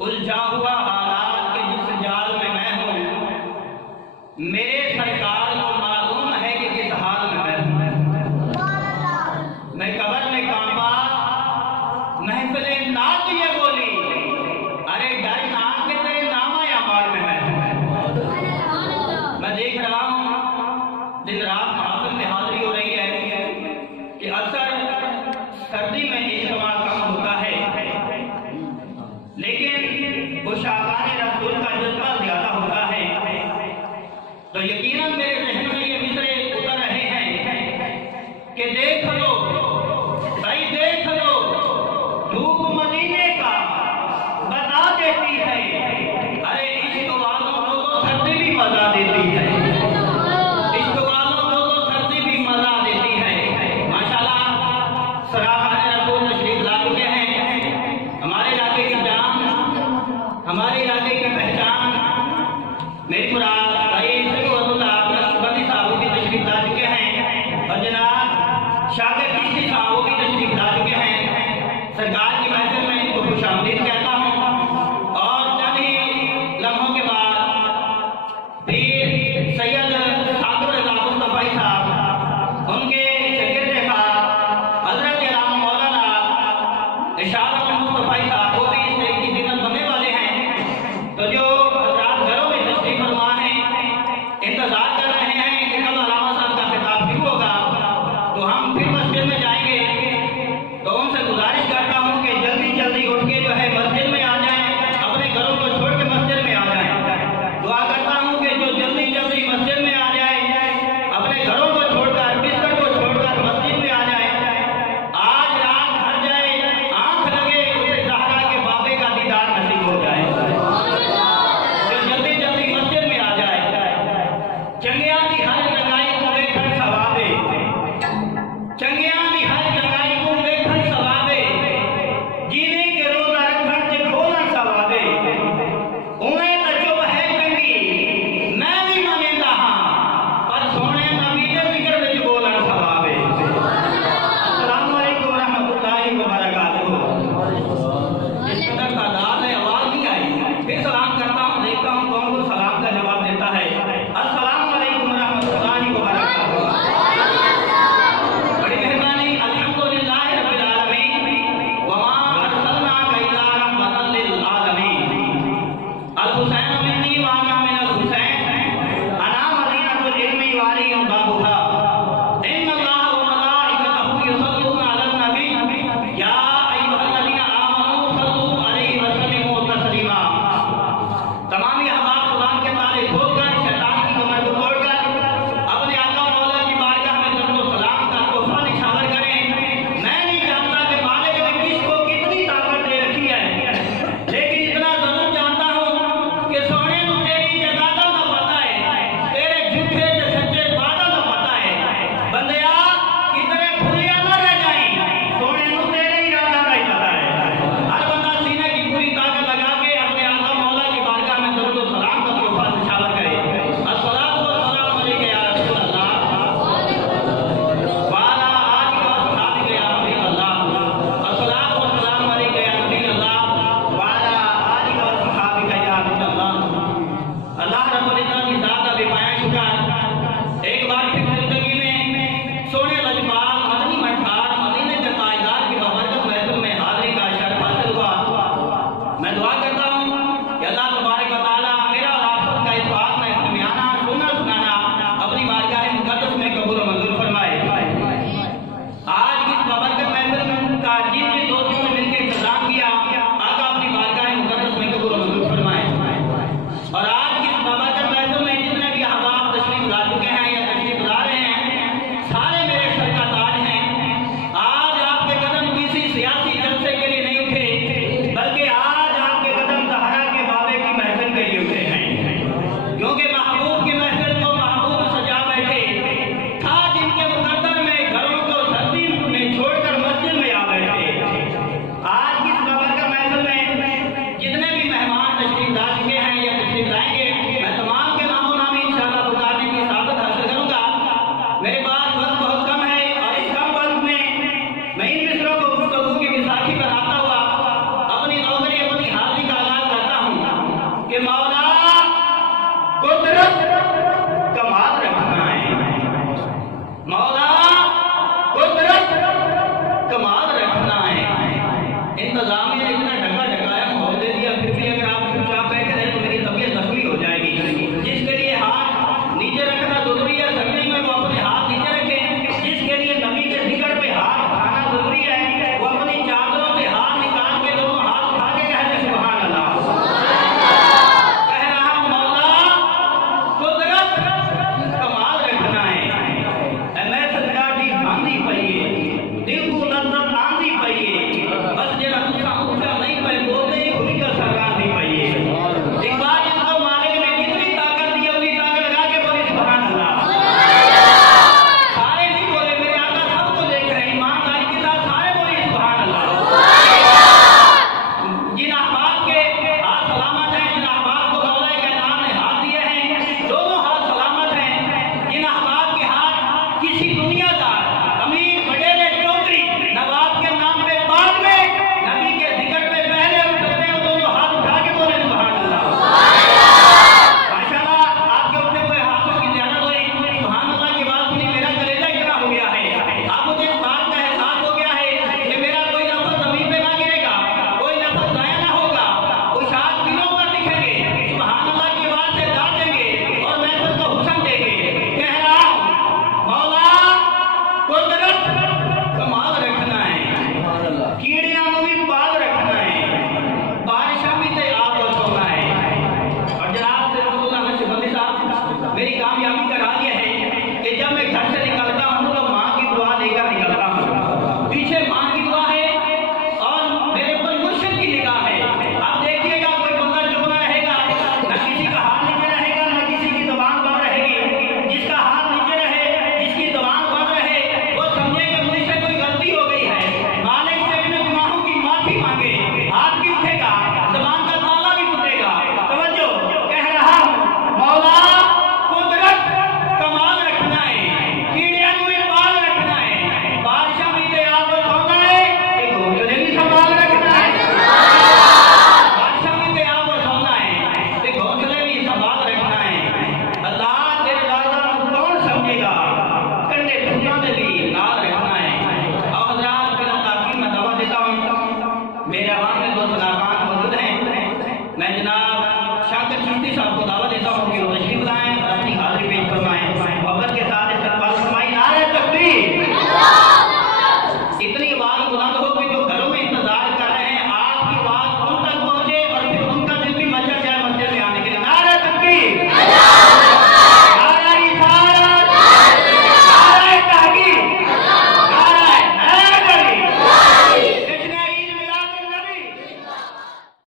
उलझा हुआ हालात के जिस जाल में मैं हूँ, मेरे सरकार को मालूम है कि किस हाल में मैं हूँ। मैं कब्र में कांपा, महफिले नाच ये बोली, अरे डर नाम के तेरे नाम आया माल में मैं हूँ। मैं देख रहा हूँ दिन रात महफिल में हाजिरी हो रही है कि अक्सर सर्दी में इज्तिमा कम होता है, लेकिन शाकाने रसूल का जज्बा ज्यादा होता है। तो यकीनन मेरे जहन में ये मिसरे उतर रहे हैं कि देख लो भाई, देख लो, धूप मदीने का बता देती है, अरे इश्क वालों को तो सर्दी भी मजा देती है, इश्क वालों को तो सर्दी भी मजा देती है। माशाल्लाह सराहाने रसूल तशरीफ ला चुके हैं। हमारे इलाके की जान, हमारे इलाके की पहचान, मेरी मुराद भाई बंदी साहब की तशरीफ ला चुके हैं और जनाब शाकिर चिश्ती साहब की तशरीफ ला चुके हैं। सरकार की महफिल में इनको खुशामदीद कहता हूँ और चंद ही लम्हों के बाद पीर सैयद साकिर रज़ा मुस्तफ़ी साहब, उनके सेक्रेटरी साहब हजरत इमाम मौलाना इरशाद मुस्तफ़ी साहब वो भी इस तरह की जिन्नत बनने वाले हैं। तो जो हज़रात घरों में तशरीफ फरमा हैं, इंतजार कर रहे हैं कि कब अलामा साहब का खिताब शुरू होगा, तो हम फिर मस्जिद में जाएंगे। तो उनसे गुजारिश करता हूँ कि जल्दी जल्दी उठ के जो है मस्जिद जनाब शाकिर चिश्ती साहब को दावा देता हूँ कि